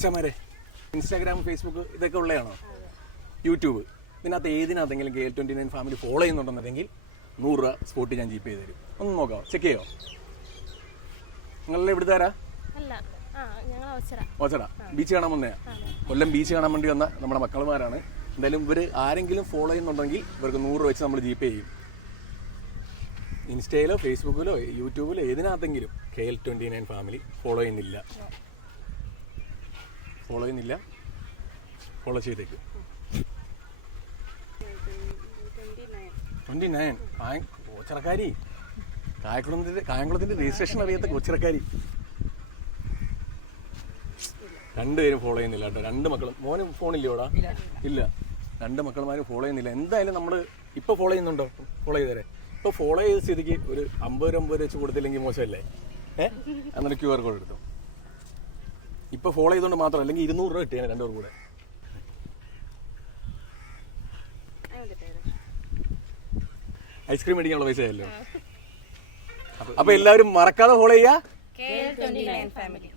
മച്ചാമാരെ Instagram Facebook ഇതൊക്കെ ഉള്ളതാണോ? യൂട്യൂബ് ഇതിനകത്ത് ഏതിനകത്തെങ്കിലും KL29 ഫാമിലി ഫോളോ ചെയ്യുന്നുണ്ടെന്നുണ്ടെങ്കിൽ 100 രൂപ സ്പോട്ട് ഞാൻ GPay തരും. ഒന്ന് നോക്കാം, ചെക്ക് ചെയ്യോ? നിങ്ങളെ എവിടുത്തെ ആരാ? ഓച്ചറ ബീച്ച് കാണാൻ വന്നേ. കൊല്ലം ബീച്ച് കാണാൻ വേണ്ടി വന്ന നമ്മുടെ മക്കളുമാരാണ്. എന്തായാലും ഇവർ ആരെങ്കിലും ഫോളോ ചെയ്യുന്നുണ്ടെങ്കിൽ ഇവർക്ക് 100 രൂപ വെച്ച് നമ്മൾ GPay ചെയ്യും. ഇൻസ്റ്റയിലോ ഫേസ്ബുക്കിലോ യൂട്യൂബിലോ ഏതിനകത്തെങ്കിലും KL29 ഫാമിലി ഫോളോ ചെയ്യുന്നില്ല, ഫോളോ ചെയ്തേക്ക്. 29 കോച്ചിറക്കാരി, കായംകുളത്തിന്റെ രജിസ്ട്രേഷൻ അറിയാത്ത കോച്ചിറക്കാരി. രണ്ടുപേരും ഫോളോ ചെയ്യുന്നില്ല കേട്ടോ. 2 മക്കളും. മോനും ഫോണില്ലോടാ? ഇല്ല. 2 മക്കളുമാരും ഫോളോ ചെയ്യുന്നില്ല. എന്തായാലും നമ്മൾ ഇപ്പൊ ഫോളോ ചെയ്യുന്നുണ്ടോ? ഫോളോ ചെയ്തേരെ. ഇപ്പൊ ഫോളോ ചെയ്ത സ്ഥിതിക്ക് ഒരു 50 രൂപ വെച്ച് കൊടുത്തില്ലെങ്കിൽ മോശമല്ലേ? എന്നിട്ട് QR കോഡ് എടുത്തു. ഇപ്പൊ ഫോളോ ചെയ്തോണ്ട് മാത്രം, അല്ലെങ്കിൽ 200 രൂപ കിട്ടിയാണ് 2 പേർ കൂടെ. ഐസ്ക്രീം മേടിക്കാനുള്ള പൈസ ആയല്ലോ. അപ്പൊ എല്ലാവരും മറക്കാതെ ഫോളോ ചെയ്യാ KL29 ഫാമിലി.